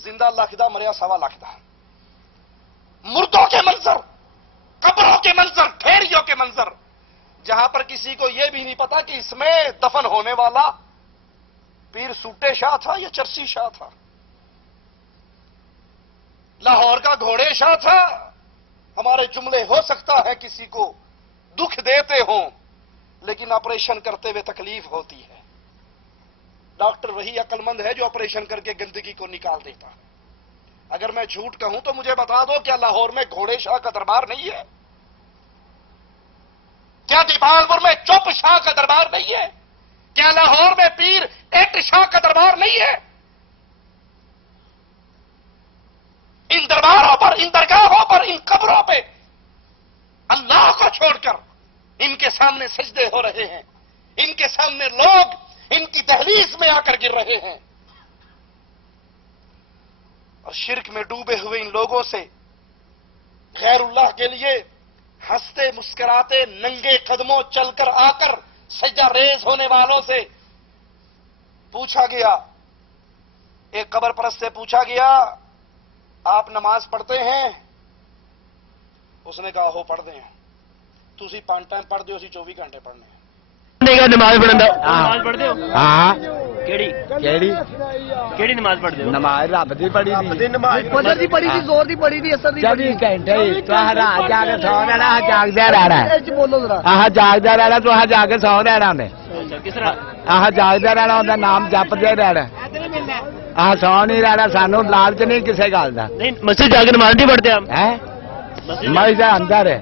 जिंदा लख दा मरिया सवा लख दा, मुर्दों के मंजर, कब्रों के मंजर, ठेरियों के मंजर, जहां पर किसी को यह भी नहीं पता कि इसमें दफन होने वाला पीर सूटे शाह था या चरसी शाह था, लाहौर का घोड़े शाह था। हमारे जुमले हो सकता है किसी को दुख देते हों, लेकिन ऑपरेशन करते हुए तकलीफ होती है। डॉक्टर वही अक्लमंद है जो ऑपरेशन करके गंदगी को निकाल देता है। अगर मैं झूठ कहूं तो मुझे बता दो, क्या लाहौर में घोड़े शाह का दरबार नहीं है? क्या दीपालपुर में चुप शाह का दरबार नहीं है? क्या लाहौर में पीर एट शाह का दरबार नहीं है? इन दरबारों पर, इन दरगाहों पर, इन कब्रों पे अल्लाह को छोड़कर इनके सामने सजदे हो रहे हैं। इनके सामने लोग इनकी दहलीज में आकर गिर रहे हैं और शिर्क में डूबे हुए इन लोगों से गैरुल्लाह के लिए हंसते मुस्कुराते नंगे कदमों चलकर आकर सजदा रेज होने वालों से पूछा गया, एक कब्र परस्त से पूछा गया, आप नमाज पढ़ते हैं? उसने कहा हो पढ़ते हैं। तुसी 5 टाइम पढ़ते हो, असी 24 घंटे पढ़ने हैं। नमाज पढ़न दा नमाज पढ़ते हो? हाँ। केड़ी नमाज पढ़ते हो? नमाज रब दी पढ़ी दी, फजर दी पढ़ी दी, जोर दी पढ़ी दी, असर दी पढ़ी दी। 24 घंटे तो रात जाके सौ रहना, जागदा रहना। बोलो जरा। आह जागदा रहना, तो जाके सौ रहना ने। किस तरह? आह जागदा रहना, उनका नाम जपदे रहना। आह सौ नहीं रहना, सानू लालच नहीं किसी गल दा। नहीं मस्जिद जाके नमाज नहीं पढ़ते आप? है मस्जिद अंदर है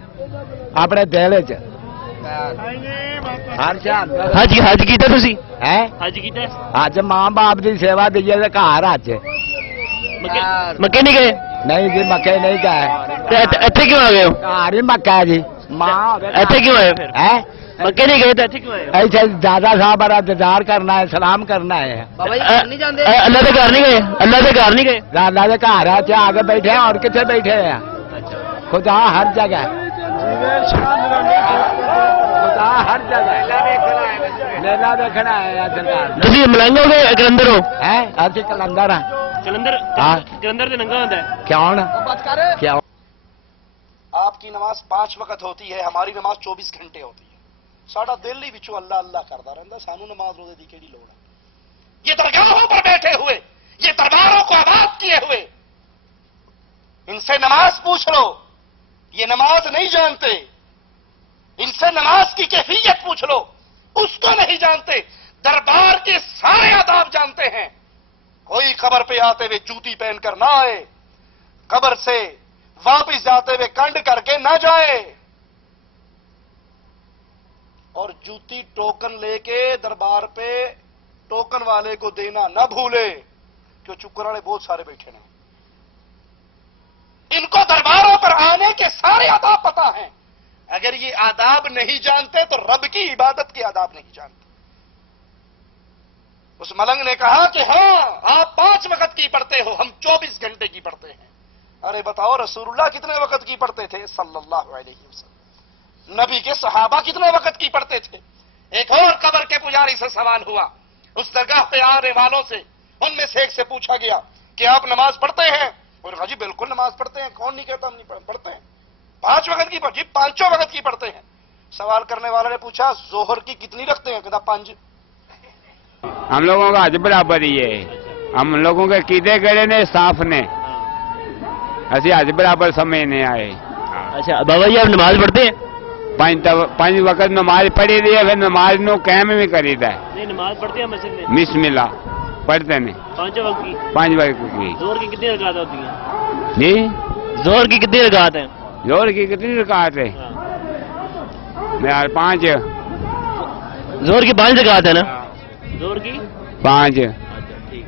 अपने दिल च हर शा अंदर। हज कीता तुसी? है हज कीता? अज मां बाप की सेवा दीजिए तो घर अज मक्के नहीं गए? नहीं जी मक्के नहीं गए। इत्थे क्यों आ गए हो? घर ही मक्का है जी। मां इत्थे क्यों आए हो फिर? है मक्के नहीं गए तो इत्थे क्यों आए हो? ऐसे दादा साहब बड़ा इंतजार करना है, सलाम करना है। बाबा जी घर नहीं जाते? अल्लाह के घर नहीं गए? अल्लाह के घर नहीं गए? दादा के घर है, आगे बैठे हैं और कितने बैठे हैं? खुदा हर जगह, खुदा हर जगह मेला देखना है सरकार। तुसी मलंग हो गए कलंदर हो? है अज कलंदर है। कलंदर? हाँ। कलंदर तो नंगा होता है। क्यों ना? क्यों? आपकी नमाज 5 वक्त होती है, हमारी नमाज 24 घंटे होती है। साडा दिल ही विचों अल्लाह अल्लाह करता रहता, सानू नमाज रोजे दी केड़ी लोड़ है? ये दरगाहों पर बैठे हुए, ये दरबारों को आबाद किए हुए, इनसे नमाज पूछ लो, ये नमाज नहीं जानते। इनसे नमाज की कैफियत पूछ लो, उसको नहीं जानते। दरबार के सारे आदाब जानते हैं। कोई कब्र पे आते हुए जूती पहनकर ना आए, कब्र से वापिस जाते हुए कंड करके ना जाए, और जूती टोकन लेके दरबार पे टोकन वाले को देना ना भूले, क्यों चुक्कर वाले बहुत सारे बैठे हैं। इनको दरबारों पर आने के सारे आदाब पता हैं। अगर ये आदाब नहीं जानते तो रब की इबादत के आदाब नहीं जानते। उस मलंग ने कहा कि हां आप 5 वक्त की पढ़ते हो, हम 24 घंटे की पढ़ते हैं। अरे बताओ रसूलुल्लाह कितने वक्त की पढ़ते थे सल्लल्लाहु अलैहि वसल्लम? नबी के सहाबा कितने वक्त की पढ़ते थे? एक और कब्र के पुजारी से सवाल हुआ, उस दरगाह पे आने वालों से, उनमें से एक से पूछा गया कि आप नमाज पढ़ते हैं? और कहा जी बिल्कुल नमाज पढ़ते हैं, कौन नहीं कहता हम नहीं पढ़ते हैं। 5 वक्त की जी 5 वक्त की पढ़ते हैं। सवाल करने वाले ने पूछा जोहर की कितनी रखते हैं? कहता 5। हम लोगों का हज बराबर ही है। हम लोगों के कीदे गड़े ने साफ ने, असी हज बराबर समझने आए। अच्छा बाबा जी आप नमाज पढ़ते हैं? 5 वक्त नमाज पढ़ी दी है, फिर नमाज नो कैम भी करीदा है। नहीं नमाज पढ़ते हैं मस्जिद में? बिस्मिल्लाह पढ़ते ने 5 वक्त की। 5 वक्त की। जोर की कितनी रकात होती है? जी जोर की कितनी रकात है? जोर की कितनी रकात है? मेरा 5। जोर की 5 रकात है ना? जोर की 5। अच्छा ठीक।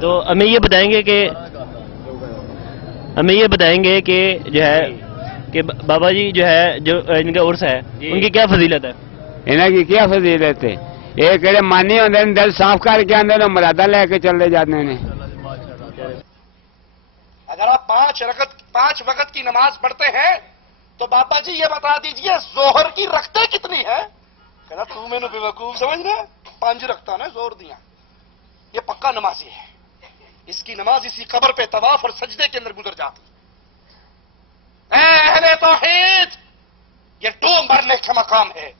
तो हमें ये बताएंगे कि जो है कि बाबा जी जो है जो इनका उर्स है उनकी क्या फजीलत है? इन्हें की क्या फजीलत है? ये कहते मानी होंगे दिल साफ करके आंदे मरादा लेके चले जाते ने। अगर आप 5 वक्त की नमाज पढ़ते हैं तो बाबा जी ये बता दीजिए जोहर की रखते कितनी है? कहना तू मैंने बेवकूफ समझना, 5 रखता ना जोर दिया, ये पक्का नमाजी है। اس کی نماز اسی قبر پہ طواف اور سجدے کے اندر گزر جاتی. اے اہل توحید، یہ ڈوب مرنے کا مقام ہے،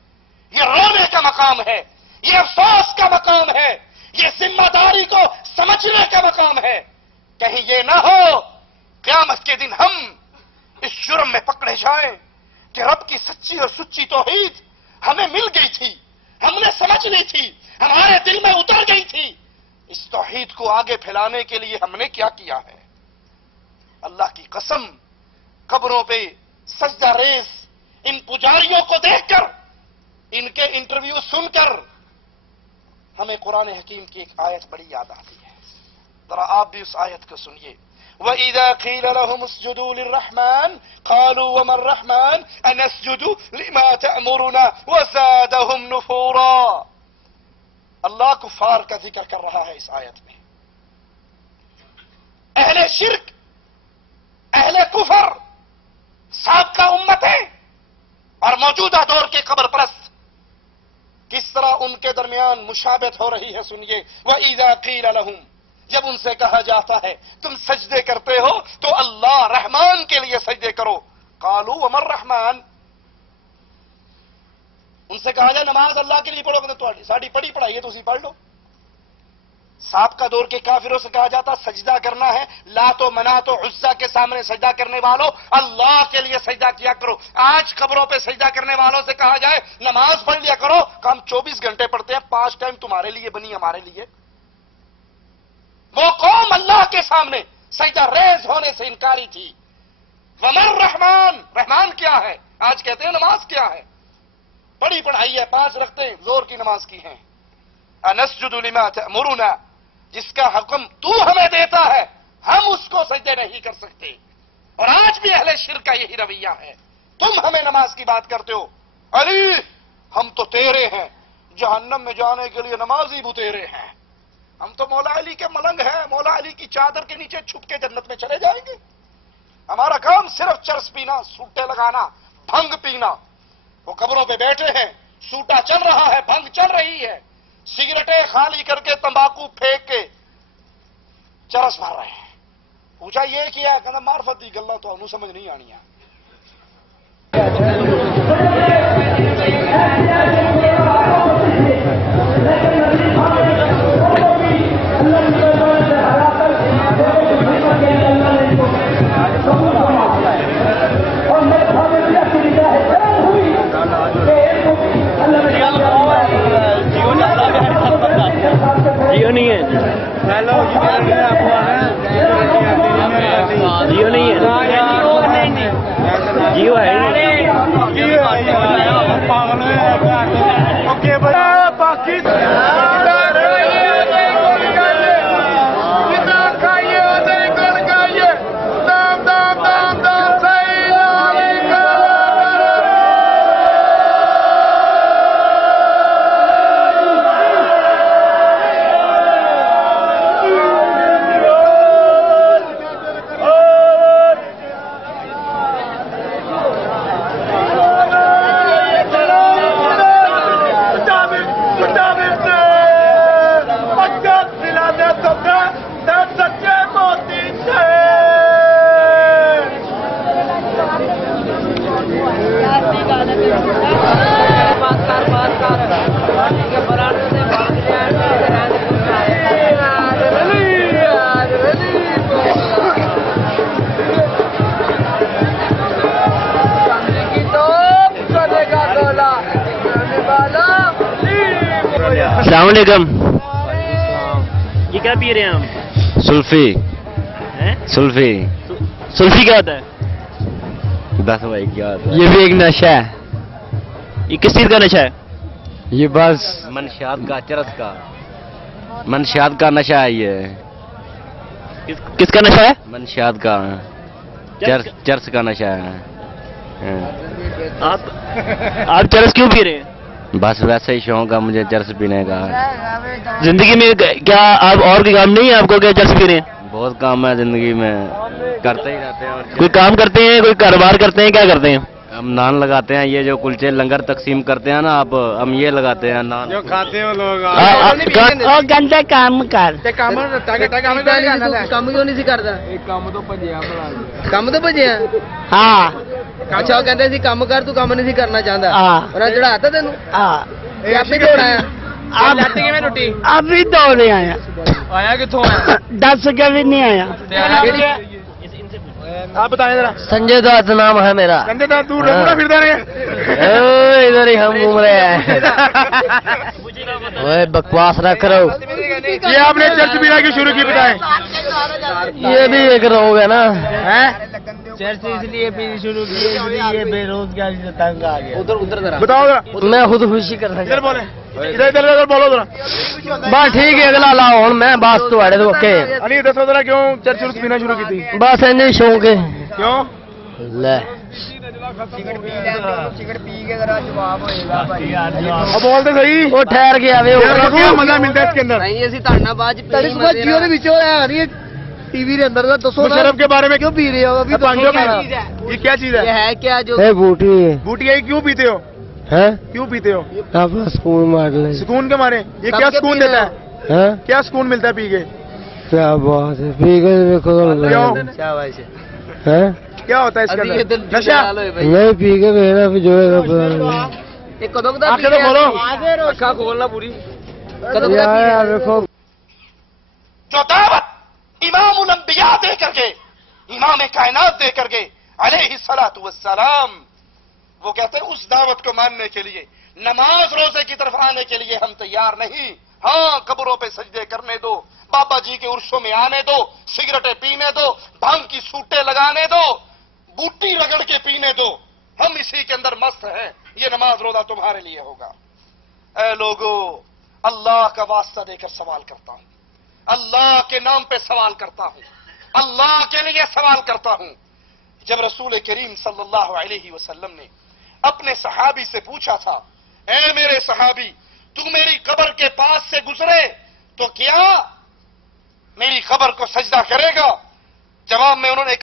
یہ رونے کا مقام ہے، یہ افسوس کا مقام ہے، یہ ذمہ داری کو سمجھنے کا مقام ہے. کہیں یہ نہ ہو قیامت کے دن ہم اس جرم میں پکڑے جائیں کہ رب کی سچی اور سچی توحید ہمیں مل گئی تھی، ہم نے سمجھ لی تھی، ہمارے دل میں اتر گئی تھی. اس توحید کو آگے پھیلانے کے لیے ہم نے کیا کیا ہے؟ اللہ کی قسم، قبروں پہ سجدہ ریز ان پجاریوں کو دیکھ کر، ان کے انٹرویو سن کر ہمیں قرآن حکیم کی ایک آیت بڑی یاد آتی ہے. ذرا آپ بھی اس آیت کو سنیے. وَإِذَا قِيلَ لَهُمُ اسْجُدُوا لِلرَّحْمَنِ قَالُوا وَمَا الرَّحْمَنُ أَنَسْجُدُ لِمَا تَأْمُرُنَا وَزَادَهُمْ نُفُورًا. اللہ کفار کا ذکر کر رہا ہے اس آیت میں. اہل شرک، اہل کفر، سابقہ امتیں اور موجودہ دور کے قبر پرست کس طرح ان کے درمیان مشابہت ہو رہی ہے. سنیے. وَإِذَا قِيلَ لَهُمْ، جب ان سے کہا جاتا ہے تم سجدے کرتے ہو تو اللہ رحمان کے لیے سجدے کرو. قالوا وما الرحمن، ان سے کہا جائے نماز اللہ کے لیے پڑھو گے، ساڑی پڑھی پڑھائی ہے تو اسی پڑھ لو. سابقہ دور کے کافروں سے کہا جاتا سجدہ کرنا ہے لات و منات و عزا کے سامنے سجدہ کرنے والوں اللہ کے لیے سجدہ کیا کرو. آج قبروں پہ سجدہ کرنے والوں سے کہا جائے نماز پڑھ لیا کرو، ہم 24 گھنٹے پڑھتے ہیں، 5 ٹائم تمہارے لیے بنی ہمارے لیے. وہ قوم اللہ کے سامنے سجدہ ریز ہونے سے انکاری تھی. ومن رحمان، رحمان کیا ہے؟ آج کہتے ہیں نماز کیا ہے؟ پڑھی پڑھائی ہے، 5 رکھتے ہیں زور کی نماز کی ہیں. انسجد لما تأمرنا، جس کا حکم تو ہمیں دیتا ہے ہم اس کو سجدے نہیں کر سکتے. اور آج بھی اہل شرک کا یہی رویہ ہے. تم ہمیں نماز کی بات کرتے ہو، علی ہم تو تیرے ہیں، جہنم میں جانے کے لیے نمازی بھی تیرے ہیں. ہم تو مولا علی کے ملنگ ہیں، مولا علی کی چادر کے نیچے چھپ کے جنت میں چلے جائیں گے. ہمارا کام صرف چرس پینا، سوٹے لگانا، بھنگ پینا. وہ قبروں پہ بیٹھے ہیں، سوٹا چل رہا ہے، بھنگ چل رہی ہے، سگریٹیں خالی کر کے تمباکو پھینک کے چرس مار رہے ہیں. پوچھا یہ کیا؟ کہنا معرفتی گلا تو ہمیں سمجھ نہیں آنی ہے. جیو نہیں ہے، جیو نہیں ہے، جیو ہے السلام علیکم. یہ کیا پی رہے ہیں ہم؟ سلفی. سلفی سلفی کیا ہوتا ہے؟ بس بھائی کیا ہوتا ہے؟ یہ بھی ایک نشہ ہے. یہ کس چیز کا نشہ ہے؟ یہ بس منشیات کا، چرس کا، منشیات کا نشہ ہے. یہ کس کا نشہ ہے؟ منشیات کا، چرس کا نشہ ہے. آپ چرس کیوں پی رہے ہیں؟ بس ویسے ہی شوق ہے مجھے چرس پینے کا. زندگی میں کیا آپ اور کوئی کام نہیں ہے آپ کو کہ چرس پی رہے ہیں؟ بہت کام ہے زندگی میں، کرتے ہی رہتے ہیں. کوئی کام کرتے ہیں، کوئی کاروبار کرتے ہیں، کیا کرتے ہیں؟ ہم نان لگاتے ہیں، یہ جو کلچے لنگر تقسیم کرتے ہیں نا آپ، ہم یہ لگاتے ہیں نان. جو کھاتے ہیں وہ لوگ ਉਹ ਕਹਿੰਦੇ ਕੰਮ ਕਰ ਕੰਮ ਕਿਉਂ ਨਹੀਂ ਸੀ ਕਰਦਾ? ਕੰਮ ਤੋਂ ਭੱਜਿਆ? ਹਾਂ ਅੱਛਾ, ਉਹ ਕਹਿੰਦੇ ਸੀ ਕੰਮ ਕਰ, ਤੂੰ ਕੰਮ ਨਹੀਂ ਸੀ ਕਰਨਾ ਚਾਹੁੰਦਾ। ਹਾਂ। ਉਹਨਾਂ ਚੜਾਤਾ ਤੈਨੂੰ? ਹਾਂ ਇਹ ਆਪੇ ਦੌੜਾਇਆ? ਆਪ ਲੱਤ ਕਿਵੇਂ ਟੁੱਟੀ? ਅਭੀ ਦੌੜ ਆਇਆ, ਆਇਆ ਕਿੱਥੋਂ ਆਇਆ? ਦੱਸ ਕੇ ਵੀ ਨਹੀਂ ਆਇਆ. आप बताएं जरा। संजय दास नाम है मेरा. संजय दास, तू रघुरा फिरता रहे? इधर ही हम घूम रहे हैं. ओए बकवास रख रहे हो. ये आपने चर्च बिना की शुरू की, बताएं। ये भी एक रोग है ना. चर्च इसलिए भी शुरू की, इसलिए बेरोजगारी से तंग आ गया. उधर जरा बताओ जरा, मैं खुद खुशी कर इधर सकता. बोले, इधर बोलो जरा. बस ठीक है, अगला लाओ हूं मैं बस ਤੁਹਾਡੇ ਤੋਂ ओके. अली दसो जरा क्यों चर्च पीना शुरू की थी? बस ਇੰਨੇ शौक है. क्यों? ले अब बोल दे सही. वो ठहर गया वे. क्या मजा मिलता है इसके अंदर? ਨਹੀਂ ਅਸੀਂ ਤੁਹਾਡਾ ਬਾਅਦ ਚ ਪੀ ਮਰਦੇ ਜੀਓ ਦੇ ਵਿੱਚੋਂ ਆ ਰਹੀ ਹੈ ਟੀਵੀ ਦੇ ਅੰਦਰ ਦਾ, ਦੱਸੋ ਨਾ मुशर्रफ के बारे में ਕਿਉਂ ਪੀ ਰਹੇ ਹੋ? अभी पांचों ਦੱਸੋ ना. में ये क्या चीज ये है? है क्या जो ए बूटी बूटी है, क्यों पीते हो? है क्यों पीते हो? अपना स्कूल मार ले. सुकून के मारे. ये कब क्या के सुकून पी रहे देता हो? है? है क्या सुकून मिलता है पी के? क्या बात है. पी गए देखो क्यों? शाबाश है. क्या होता है इसके अभी ये अंदर? दिल नशा. होए भाई। नहीं पी के मेरा भी जो है पता नहीं. ये कदों का आंखें तो खोलो. ਅੱਖਾਂ ਖੋਲਣਾ ਪੂਰੀ। कदों का यार यार देखो जो दावत इमामुल अंबिया दे करके, इमाम कायनात दे करके अलैहिस्सलातु वस्सलाम, वो कहते हैं उस दावत को मानने के लिए नमाज रोजे की तरफ आने के लिए हम तैयार नहीं. हाँ, कब्रों पे सजदे करने दो, बाबा जी के उर्सों में आने दो, सिगरेटें पीने दो, भांग की सूटें लगाने दो, बूटी रगड़ के पीने दो, हम इसी के अंदर मस्त हैं. ये नमाज रोजा तुम्हारे लिए होगा. ऐ लोगो, अल्लाह का वास्ता देकर सवाल करता हूं, अल्लाह के नाम पे सवाल करता हूं, अल्लाह के लिए सवाल करता हूं. जब रसूल करीम सल्लल्लाहु अलैहि वसल्लम ने अपने सहाबी से पूछा था, ऐ मेरे सहाबी, तू मेरी कब्र के पास से गुजरे तो क्या मेरी कब्र को सजदा करेगा? जवाब में उन्होंने